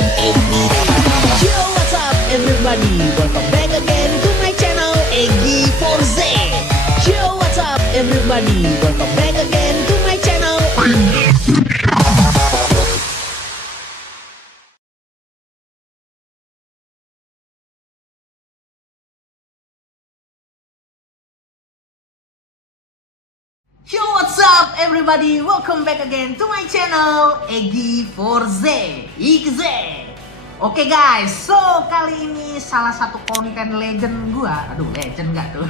Yo, what's up everybody? Welcome back again to my channel Egy Forze. Yo, what's up everybody? Welcome back again to my channel. Yo, what's up everybody? Welcome back again to my channel Egy Forze XZ. Oke guys, so kali ini salah satu konten legend gua. Aduh, legend nggak tuh?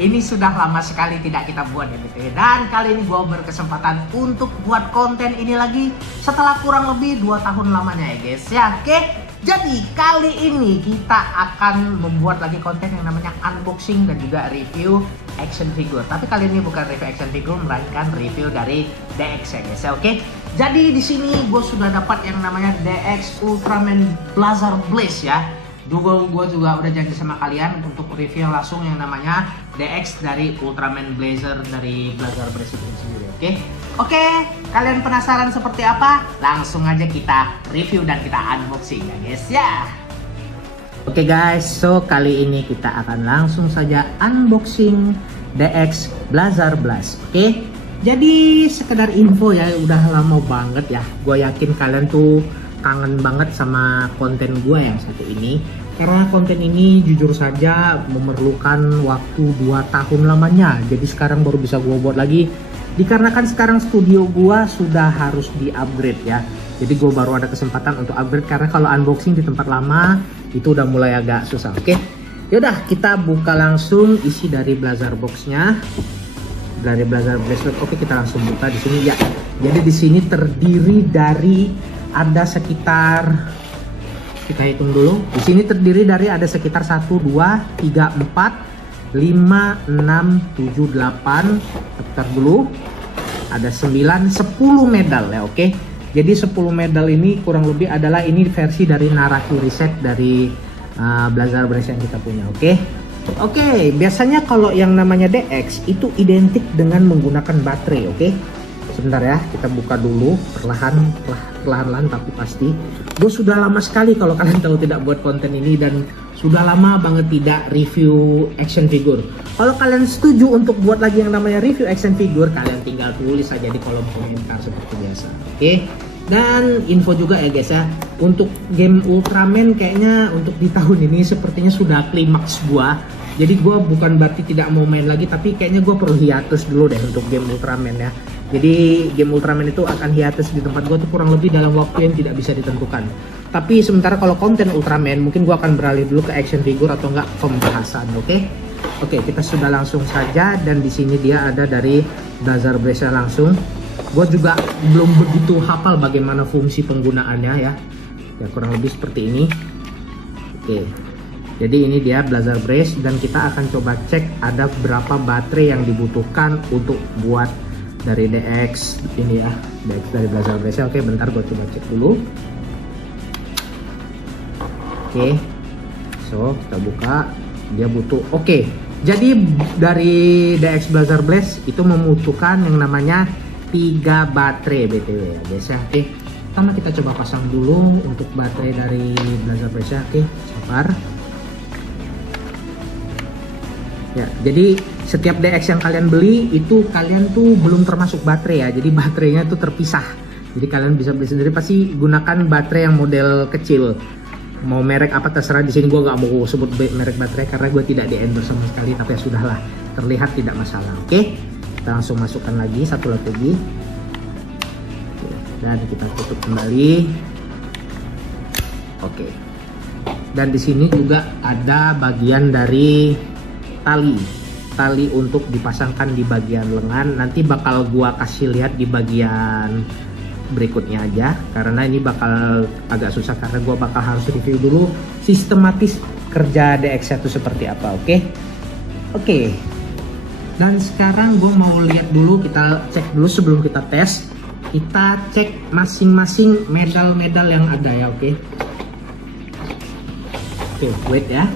Ini sudah lama sekali tidak kita buat ya gitu. Dan kali ini gua berkesempatan untuk buat konten ini lagi setelah kurang lebih 2 tahun lamanya ya guys ya. Oke. Jadi kali ini kita akan membuat lagi konten yang namanya unboxing dan juga review action figure. Tapi kali ini bukan review action figure, melainkan review dari DX ya guys. Oke. Jadi di sini gue sudah dapat yang namanya DX Ultraman Blazer Blaze ya. Dulu gue juga udah janji sama kalian untuk review langsung yang namanya DX dari Ultraman Blazer dari Blazer Blaze itu sendiri. Oke. Oke, kalian penasaran seperti apa? Langsung aja kita review dan kita unboxing ya guys ya. Oke guys, so kali ini kita akan langsung saja unboxing DX Blazer Blaze. Oke, jadi sekedar info ya, udah lama banget ya. Gue yakin kalian tuh kangen banget sama konten gue yang satu ini. Karena konten ini jujur saja memerlukan waktu 2 tahun lamanya. Jadi sekarang baru bisa gue buat lagi. Dikarenakan sekarang studio gua sudah harus di-upgrade ya. Jadi gua baru ada kesempatan untuk upgrade karena kalau unboxing di tempat lama itu udah mulai agak susah. Oke. Yaudah, kita buka langsung isi dari Blazer box-nya. Dari Blazer bracelet. Oke, kita langsung buka di sini ya. Jadi di sini terdiri dari ada sekitar, kita hitung dulu. Di sini terdiri dari ada sekitar 1 2 3 4 5, 6, 7, 8, daftar dulu, ada 9, 10 medal ya. Oke. Jadi 10 medal ini kurang lebih adalah ini versi dari Naraki Reset dari Blazer Blaze yang kita punya. Oke. Oke, biasanya kalau yang namanya DX itu identik dengan menggunakan baterai. Oke. Sebentar ya, kita buka dulu perlahan-lahan tapi pasti. Gue sudah lama sekali kalau kalian tahu tidak buat konten ini dan sudah lama banget tidak review action figure. Kalau kalian setuju untuk buat lagi yang namanya review action figure, kalian tinggal tulis saja di kolom komentar seperti biasa. Oke. Dan info juga ya guys ya, untuk game Ultraman kayaknya untuk di tahun ini sepertinya sudah klimaks gua. Jadi gua bukan berarti tidak mau main lagi, tapi kayaknya gua perlu hiatus dulu deh untuk game Ultraman ya. Jadi game Ultraman itu akan hiatus di tempat gua tuh kurang lebih dalam waktu yang tidak bisa ditentukan. Tapi sementara kalau konten Ultraman mungkin gua akan beralih dulu ke action figure atau enggak pembahasan. Oke. Oke, kita sudah langsung saja dan di sini dia ada dari Blazer Blaze langsung. Gue juga belum begitu hafal bagaimana fungsi penggunaannya ya. Ya kurang lebih seperti ini. Oke. Jadi ini dia Blazer Blaze dan kita akan coba cek ada berapa baterai yang dibutuhkan untuk buat dari DX ini ya. DX dari Blazer Blaze. Oke, bentar gue coba cek dulu. Oke. So, kita buka. Dia butuh. Oke. Jadi dari DX Blazer Blaze itu membutuhkan yang namanya 3 baterai BTW ya guys ya. Oke. Pertama kita coba pasang dulu untuk baterai dari Blazer Blaze ya. Oke, sabar. Ya, jadi setiap DX yang kalian beli itu kalian tuh belum termasuk baterai ya. Jadi baterainya tuh terpisah. Jadi kalian bisa beli sendiri, pasti gunakan baterai yang model kecil. Mau merek apa terserah, di sini gue gak mau sebut merek baterai karena gue tidak di endorse sama sekali, tapi ya sudahlah, terlihat tidak masalah. Oke, kita langsung masukkan lagi satu lagi. Dan kita tutup kembali. Oke. Dan di sini juga ada bagian dari tali untuk dipasangkan di bagian lengan. Nanti bakal gua kasih lihat di bagian berikutnya aja karena ini bakal agak susah karena gua bakal harus review dulu sistematis kerja DX1 seperti apa. Oke. Dan sekarang gue mau lihat dulu, kita cek dulu sebelum kita tes. Kita cek masing-masing medal-medal yang ada ya. Oke, wait ya.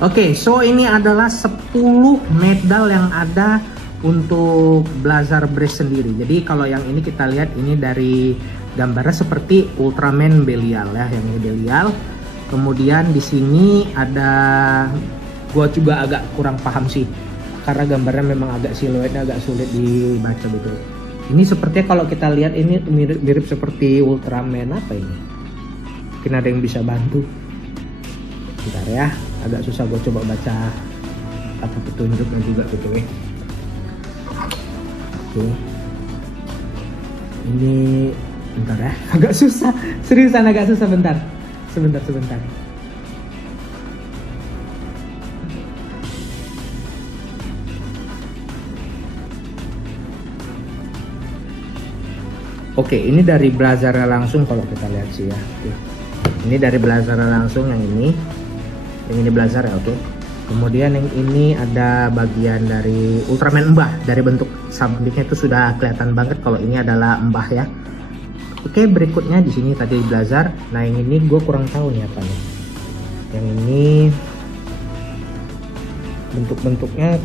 Oke, so ini adalah 10 medal yang ada untuk Blazar Brace sendiri. Jadi kalau yang ini kita lihat ini dari gambarnya seperti Ultraman Belial ya, yang ini Belial. Kemudian di sini ada, gua juga agak kurang paham sih karena gambarnya memang agak siluetnya agak sulit dibaca gitu. Ini sepertinya kalau kita lihat ini mirip seperti Ultraman apa ini? Mungkin ada yang bisa bantu. Bentar ya, agak susah gue coba baca apa petunjuknya juga gitu ya. Oke. Ini bentar ya, agak susah. Seriusan agak susah, bentar. Sebentar. Oke, ini dari Blazar langsung kalau kita lihat sih ya. Oke. Ini dari Blazar langsung yang ini Blazar ya, oke. Kemudian yang ini ada bagian dari Ultraman Mbah, dari bentuk sampingnya itu sudah kelihatan banget kalau ini adalah Mbah ya. Oke, berikutnya di sini tadi Blazar. Nah, yang ini gue kurang tahu nih apa nih. Yang ini bentuk-bentuknya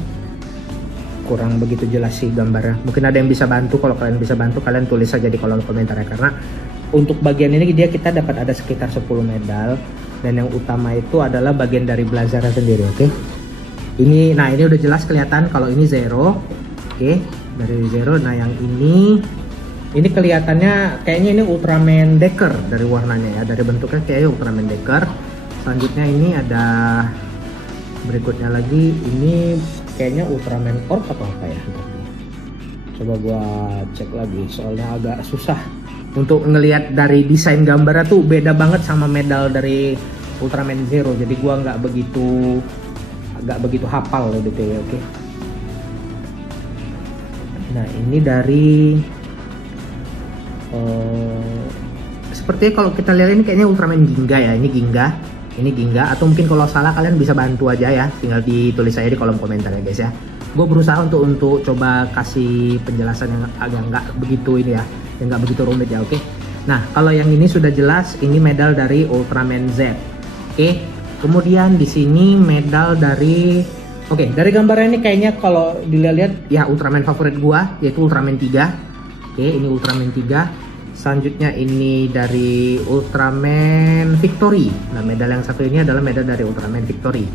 kurang begitu jelas sih gambarnya. Mungkin ada yang bisa bantu. Kalau kalian bisa bantu, kalian tulis saja di kolom komentar ya. Karena untuk bagian ini kita dapat ada sekitar 10 medal. Dan yang utama itu adalah bagian dari Blazar sendiri, oke. Ini, nah ini udah jelas kelihatan kalau ini Zero, oke, dari Zero. Nah yang ini kelihatannya kayaknya ini Ultraman Decker dari warnanya ya, dari bentuknya kayaknya Ultraman Decker. Selanjutnya ini ada berikutnya lagi, ini kayaknya Ultraman Orc atau apa ya? Coba gua cek lagi, soalnya agak susah untuk ngelihat dari desain gambarnya tuh beda banget sama medal dari Ultraman Zero, jadi gua nggak begitu hafal gitu ya, oke. Nah ini dari sepertinya kalau kita lihat ini kayaknya Ultraman Ginga ya, ini Ginga, atau mungkin kalau salah kalian bisa bantu aja ya, tinggal ditulis aja di kolom komentar ya guys ya. Gue berusaha untuk coba kasih penjelasan yang agak nggak begitu ini ya, yang nggak begitu rumit ya, oke. Nah kalau yang ini sudah jelas, ini medal dari Ultraman Z, oke. Kemudian di sini medal dari, oke, dari gambarnya ini kayaknya kalau dilihat ya Ultraman favorit gua yaitu Ultraman 3, oke. Ini Ultraman 3. Selanjutnya ini dari Ultraman Victory. Nah medal yang satu ini adalah medal dari Ultraman Victory.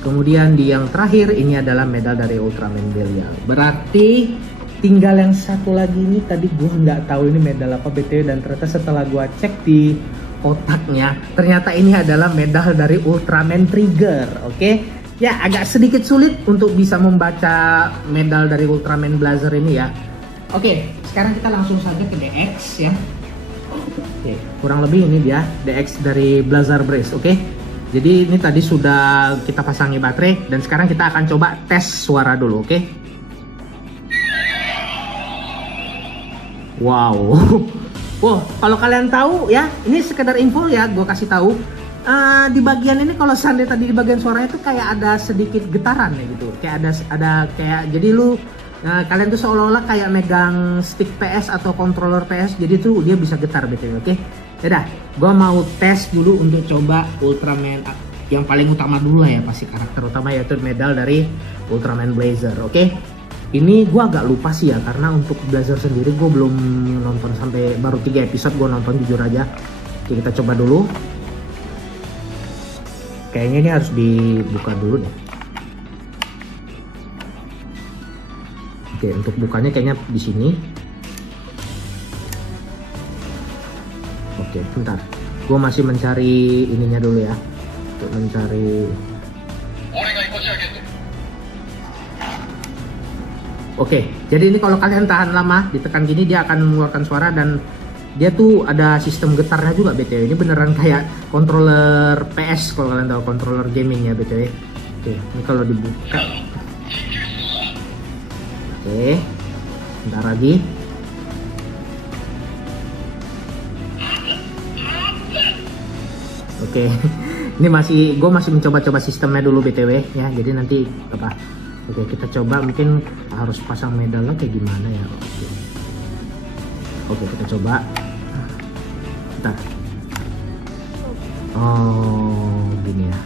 Kemudian di yang terakhir ini adalah medal dari Ultraman Belial. Berarti tinggal yang satu lagi ini, tadi gua nggak tahu ini medal apa BTW, dan ternyata setelah gua cek di kotaknya ternyata ini adalah medal dari Ultraman Trigger, oke. Ya agak sedikit sulit untuk bisa membaca medal dari Ultraman Blazar ini ya. Oke, sekarang kita langsung saja ke DX ya. Oke, kurang lebih ini dia DX dari Blazar Brace, oke. Jadi ini tadi sudah kita pasangi baterai dan sekarang kita akan coba tes suara dulu, oke? Wow. Wow, kalau kalian tahu ya, ini sekedar info ya, gue kasih tahu. Di bagian ini kalau seandainya tadi di bagian suaranya itu kayak ada sedikit getaran ya gitu. Kayak ada kayak, jadi lu kalian tuh seolah-olah kayak megang stick PS atau controller PS, jadi tuh dia bisa getar gitu, oke? Yaudah, gue mau tes dulu untuk coba Ultraman yang paling utama dulu lah ya, pasti karakter utama yaitu medal dari Ultraman Blazar, oke? Ini gue agak lupa sih ya, karena untuk Blazar sendiri gue belum nonton sampai baru 3 episode gue nonton jujur aja. Oke, kita coba dulu. Kayaknya ini harus dibuka dulu deh. Oke, untuk bukanya kayaknya di sini. Oke, bentar. Gue masih mencari ininya dulu ya. Untuk mencari. Oke, jadi ini kalau kalian tahan lama ditekan gini dia akan mengeluarkan suara, dan dia tuh ada sistem getarnya juga BTW. Ini beneran kayak controller PS kalau kalian tahu, controller gaming ya BTW. Oke, ini kalau dibuka. Oke, bentar lagi. Oke, ini gue masih mencoba-coba sistemnya dulu BTW ya. Jadi nanti apa? Oke, kita coba, mungkin harus pasang medalnya kayak gimana ya. Oke, kita coba. Bentar. Oh, gini ya.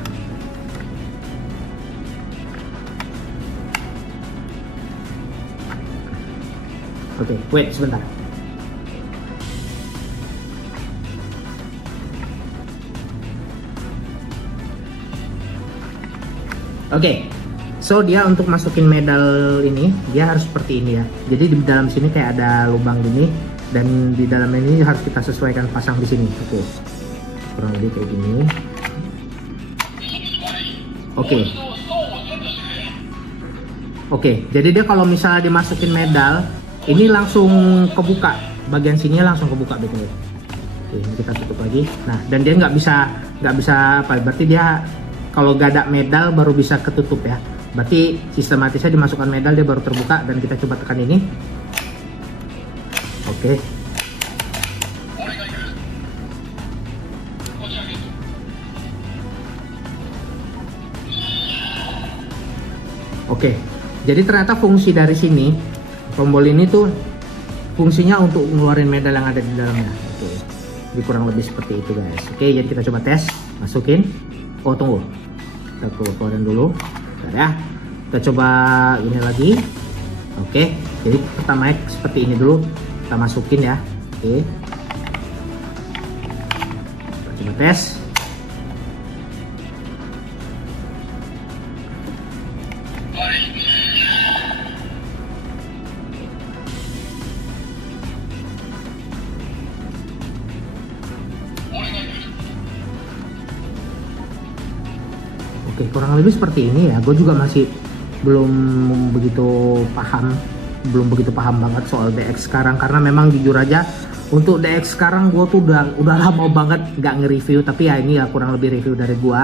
Oke, wait sebentar. Oke, so dia untuk masukin medal ini dia harus seperti ini ya. Jadi di dalam sini kayak ada lubang gini, dan di dalam ini harus kita sesuaikan pasang di sini. Oke, kurang lebih kayak gini. Oke, jadi dia kalau misalnya dimasukin medal ini langsung kebuka, bagian sini langsung kebuka betul. Oke, ini kita tutup lagi. Nah, dan dia nggak bisa apa? Berarti dia kalau gak ada medal baru bisa ketutup ya. Berarti sistematisnya dimasukkan medal dia baru terbuka, dan kita coba tekan ini. Oke. Oke. Jadi ternyata fungsi dari sini tombol ini tuh fungsinya untuk ngeluarin medal yang ada di dalamnya. Oke. Jadi kurang lebih seperti itu guys. Oke, jadi kita coba tes, masukin. Oh tunggu, kita keluarin dulu. Bentar ya. Kita coba ini lagi. Oke, jadi pertama seperti ini dulu. Kita masukin ya. Oke. Kita coba tes. Oke, kurang lebih seperti ini ya. Gue juga masih belum begitu paham banget soal DX sekarang, karena memang jujur aja untuk DX sekarang gue tuh udah lama banget nggak nge-review. Tapi ya ini ya kurang lebih review dari gue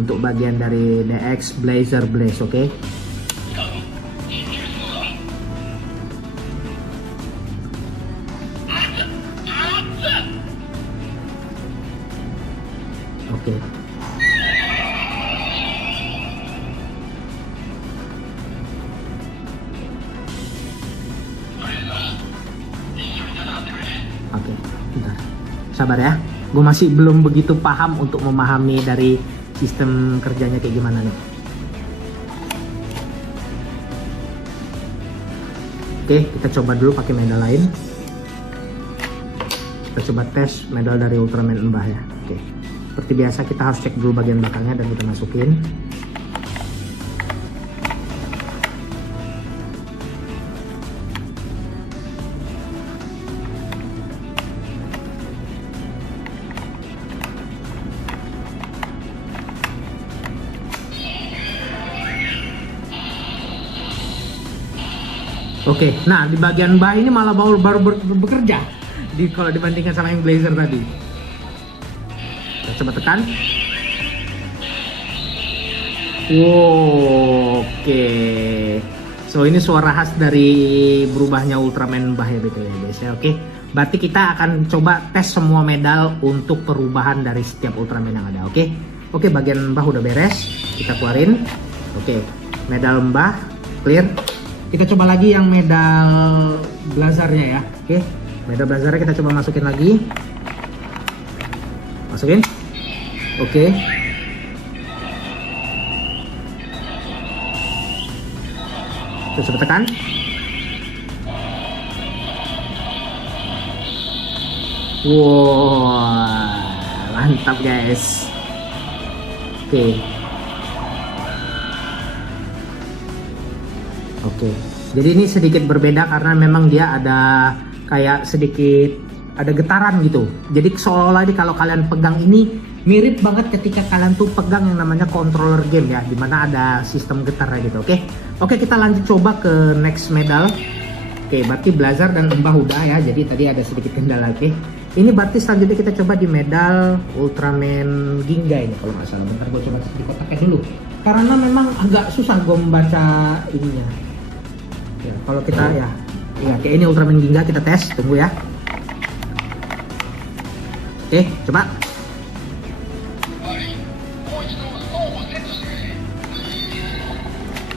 untuk bagian dari DX Blazer Blaze. Oke. Oke. Oke, bentar. Sabar ya. Gue masih belum begitu paham untuk memahami dari sistem kerjanya kayak gimana nih. Oke, kita coba dulu pakai medal lain. Kita coba tes medal dari Ultraman Mbah ya. Oke. Seperti biasa kita harus cek dulu bagian belakangnya dan kita masukin. Oke, nah di bagian bawah ini malah baru bekerja kalau dibandingkan sama yang Blazer tadi. Kita coba tekan. Wow, oke. So ini suara khas dari berubahnya Ultraman Mbah ya betul ya guys ya. Oke, berarti kita akan coba tes semua medal untuk perubahan dari setiap Ultraman yang ada. Oke, bagian Mbah udah beres, kita keluarin. Oke, medal Mbah clear. Kita coba lagi yang medal Blazernya ya. Oke, medal Blazernya kita coba masukin lagi. Masukin. Oke. Kita coba tekan. Wow, mantap guys. Oke, jadi ini sedikit berbeda karena memang dia ada kayak sedikit ada getaran gitu. Jadi seolah-olah kalau kalian pegang ini mirip banget ketika kalian tuh pegang yang namanya controller game ya, dimana ada sistem getarnya gitu. Oke, kita lanjut coba ke next medal. Oke, berarti Blazer dan Mbah udah ya. Jadi tadi ada sedikit kendala. Oke, ini berarti selanjutnya kita coba di medal Ultraman Ginga ini kalau nggak salah. Bentar gue coba di kotaknya dulu karena memang agak susah gue membaca ininya. Ya, kalau kita ya kayak ini Ultraman Ginga kita tes, tunggu ya. Oke, coba.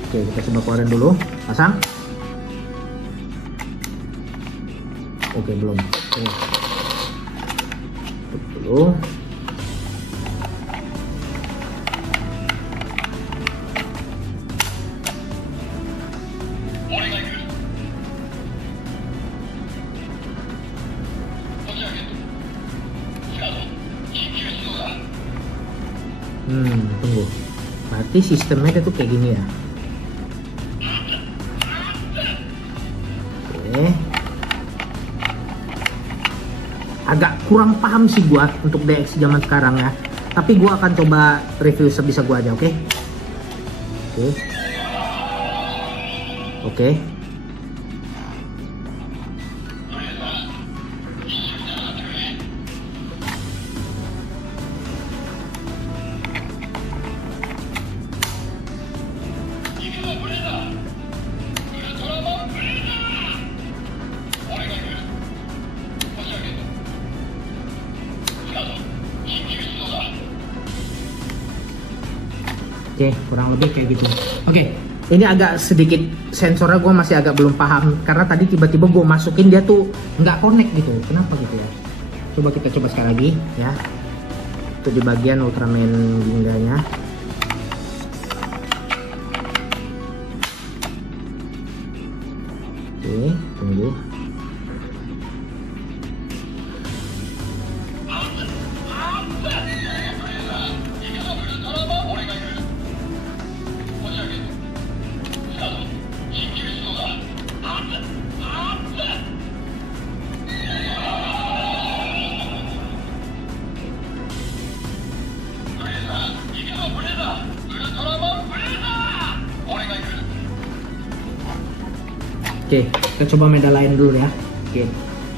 Oke, kita coba keluarin dulu, pasang. Oke, belum. Oke. Tutup dulu. Tunggu. Berarti sistemnya tuh kayak gini ya. Oke. Agak kurang paham sih gua untuk DX zaman sekarang ya. Tapi gua akan coba review sebisa gua aja, oke? Oke. Oke, kurang lebih kayak gitu. Oke, ini agak sedikit sensornya gue masih agak belum paham karena tadi tiba-tiba gue masukin dia tuh nggak connect gitu. Kenapa gitu ya? Coba kita coba sekali lagi ya. Itu di bagian Ultraman Ginga-nya. Oke, tunggu. Oke, kita coba medal lain dulu ya. Oke,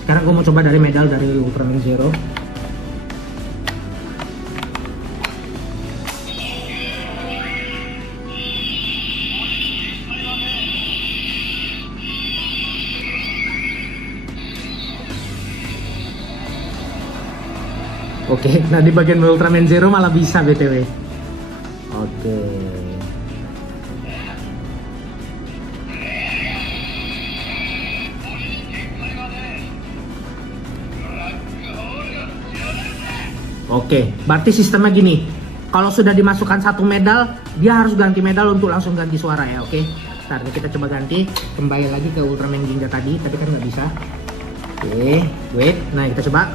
sekarang gue mau coba dari medal dari Ultraman Zero. Oke, nah di bagian Ultraman Zero malah bisa BTW. Oke. Oke, berarti sistemnya gini. Kalau sudah dimasukkan satu medal, dia harus ganti medal untuk langsung ganti suara ya, oke? Ntar kita coba ganti, kembali lagi ke Ultraman Ginga tadi, tapi kan nggak bisa. Oke, wait. Nah, kita coba.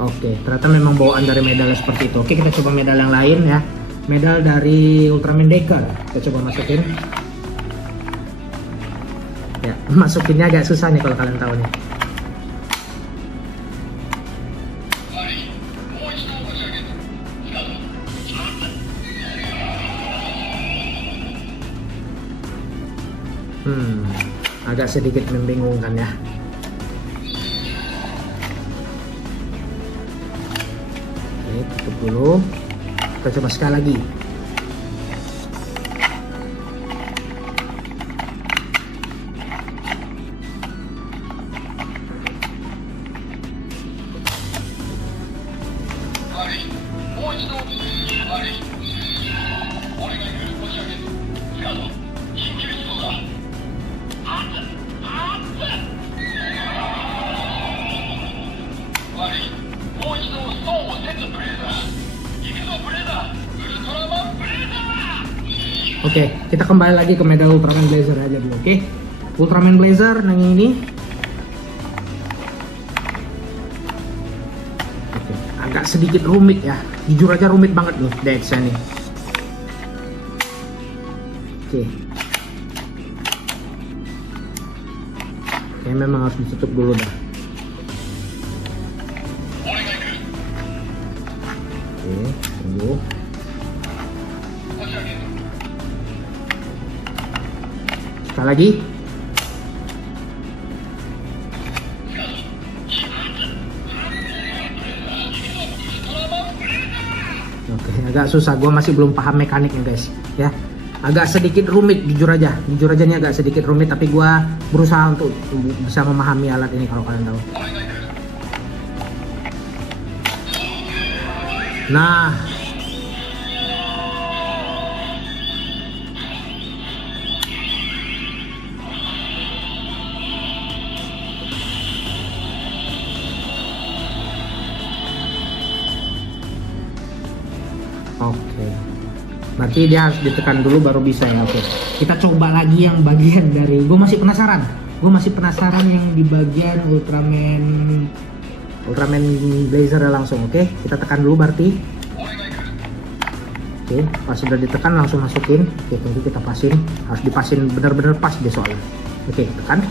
Oke, ternyata memang bawaan dari medalnya seperti itu. Oke, kita coba medal yang lain ya. Medal dari Ultraman Decker. Kita coba masukin. Ya, masukinnya agak susah nih kalau kalian tahu nih. Agak sedikit membingungkan ya. Oke, tutup dulu. Kita coba sekali lagi. Oke, kita kembali lagi ke medal Ultraman Blazer aja dulu, oke? Ultraman Blazer yang ini. Oke, agak sedikit rumit ya. Jujur aja rumit banget nih DX-nya nih. Oke. Oke, memang harus ditutup dulu dah. Oke, tunggu. Sekali lagi. Oke, agak susah. Gue masih belum paham mekaniknya guys. Ya, agak sedikit rumit. Jujur aja nih agak sedikit rumit. Tapi gue berusaha untuk bisa memahami alat ini kalau kalian tahu. Nah. Oke, berarti dia harus ditekan dulu baru bisa ya. Oke, kita coba lagi yang bagian dari, gue masih penasaran yang di bagian Ultraman Blazer langsung. Oke, kita tekan dulu berarti. Oke, pas sudah ditekan langsung masukin. Oke, tunggu kita pasin, harus dipasin benar-benar pas deh soalnya. Oke, tekan.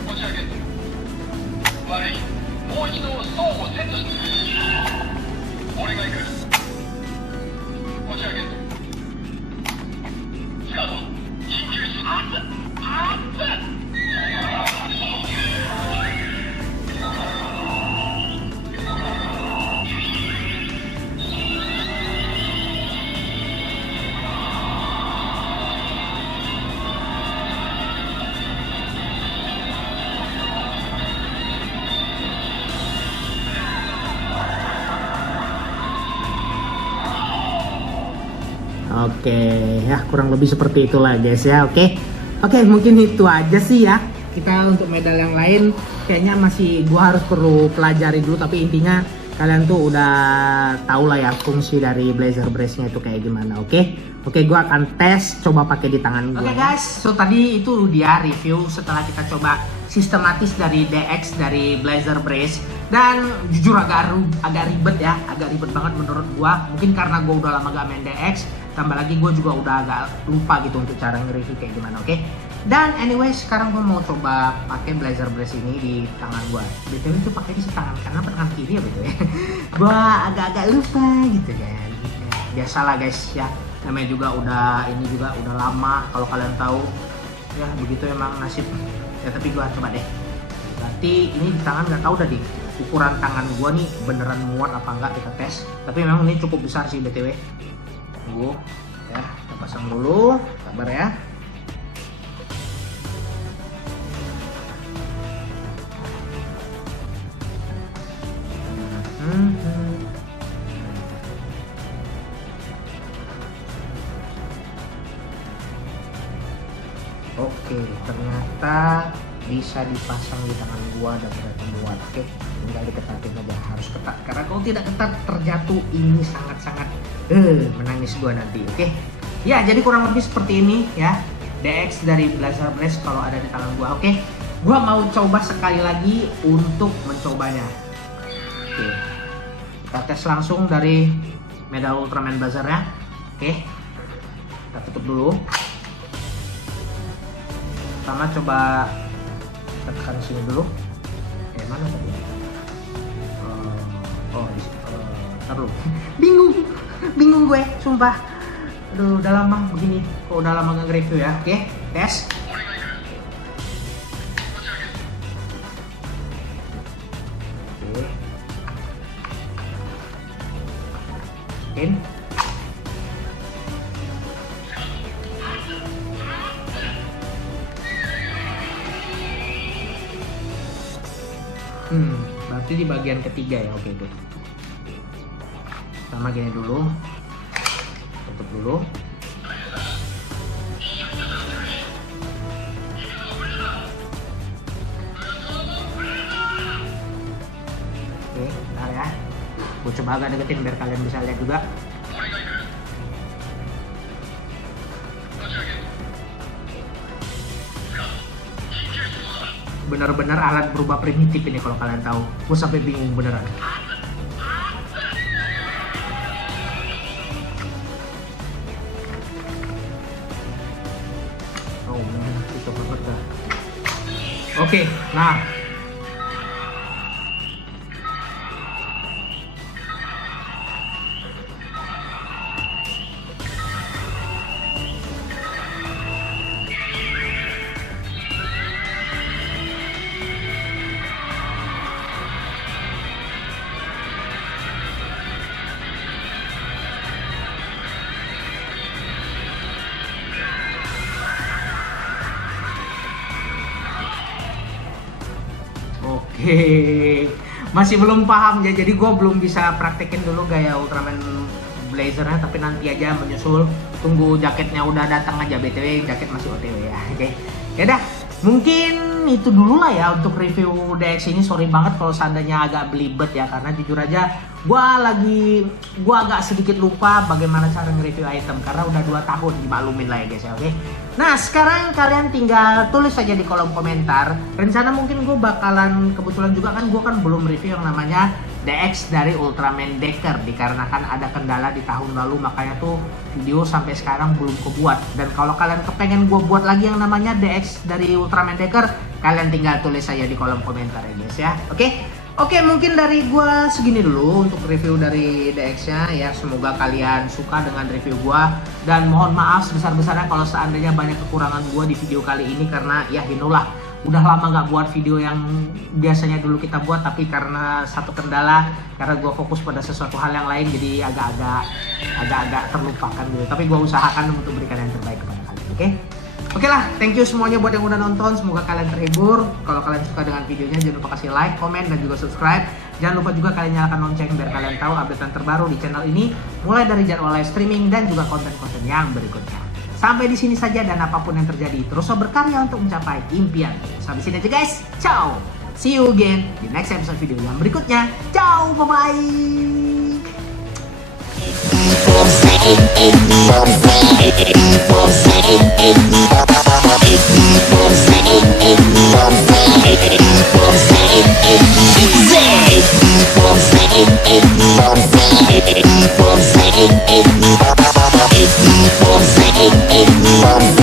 Oke, ya kurang lebih seperti itulah guys ya. Oke, mungkin itu aja sih ya. Kita untuk medal yang lain kayaknya masih gua harus perlu pelajari dulu, tapi intinya kalian tuh udah tahu lah ya fungsi dari Blazer Brace-nya itu kayak gimana. Oke, gua akan tes coba pakai di tangan gua. Oke guys, so tadi itu dia review setelah kita coba sistematis dari DX dari Blazer Brace, dan jujur agak ribet ya, agak ribet banget menurut gua. Mungkin karena gua udah lama gak main DX, tambah lagi gue juga udah agak lupa gitu untuk cara nge-review kayak gimana. Oke, dan anyway sekarang gue mau coba pakai Blazer Brace ini di tangan gue. BTW itu pakai di tangan kanan atau tangan kiri ya BTW. Gue agak-agak lupa gitu kan. Biasalah guys ya, namanya juga udah lama, kalau kalian tahu ya begitu emang nasib ya. Tapi gue coba deh, berarti ini di tangan nggak tahu dah di ukuran tangan gue nih beneran muat apa enggak, kita tes. Tapi memang ini cukup besar sih BTW. Tunggu ya, kita pasang dulu, sabar ya. Oke, ternyata bisa dipasang di tangan gua dan ternyata muat. Oke, tinggal diketatin aja, harus ketat karena kalau tidak ketat terjatuh ini sangat-sangat menangis gua nanti. Oke, ya jadi kurang lebih seperti ini ya DX dari Blazer Brace kalau ada di tangan gua. Oke, gua mau coba sekali lagi untuk mencobanya. Oke, kita tes langsung dari medal Ultraman Blazer ya. Oke, kita tutup dulu. Pertama coba tekan sini dulu. Mana tadi? Taruh. Bingung gue, sumpah. Aduh, udah lama begini. Kok udah lama nggak review ya? Oke, tes. Oke. Masukin. Berarti di bagian ketiga ya. Oke, good. Sama gini dulu, tutup dulu. Oke, bentar ya. Gue coba agak deketin biar kalian bisa lihat juga. Benar-benar alat berubah primitif ini kalau kalian tahu. Gue sampai bingung beneran. Oh, itu banget dah. Oke, nah. Oke, masih belum paham ya, jadi gue belum bisa praktekin dulu gaya Ultraman Blazernya, tapi nanti aja menyusul. Tunggu jaketnya udah datang aja, BTW jaket masih OTW ya. Oke, ya dah, mungkin mungkin itu dulu lah ya untuk review DX ini. Sorry banget kalau seandainya agak belibet ya, karena jujur aja gua agak sedikit lupa bagaimana cara nge-review item karena udah 2 tahun, dimaklumin lah ya guys ya, oke. Nah sekarang kalian tinggal tulis aja di kolom komentar. Rencana mungkin gue bakalan, kebetulan juga kan gue kan belum review yang namanya DX dari Ultraman Decker, dikarenakan ada kendala di tahun lalu, makanya tuh video sampai sekarang belum kebuat. Dan kalau kalian kepengen gue buat lagi yang namanya DX dari Ultraman Decker, kalian tinggal tulis aja di kolom komentar ya guys ya, oke. Oke, mungkin dari gue segini dulu untuk review dari DX-nya ya. Semoga kalian suka dengan review gue, dan mohon maaf sebesar-besarnya kalau seandainya banyak kekurangan gue di video kali ini, karena ya inilah udah lama nggak buat video yang biasanya dulu kita buat, tapi karena satu kendala, karena gue fokus pada sesuatu hal yang lain, jadi agak-agak terlupakan gitu. Tapi gue usahakan untuk berikan yang terbaik kepada kalian, oke? Oke lah, thank you semuanya buat yang udah nonton. Semoga kalian terhibur. Kalau kalian suka dengan videonya, jangan lupa kasih like, komen, dan juga subscribe. Jangan lupa juga kalian nyalakan lonceng biar kalian tahu updatean terbaru di channel ini, mulai dari jadwal live streaming dan juga konten-konten yang berikutnya. Sampai di sini saja, dan apapun yang terjadi, teruslah berkarya untuk mencapai impian. Sampai sini aja guys, ciao. See you again di next episode video yang berikutnya. Ciao, bye-bye. Zay.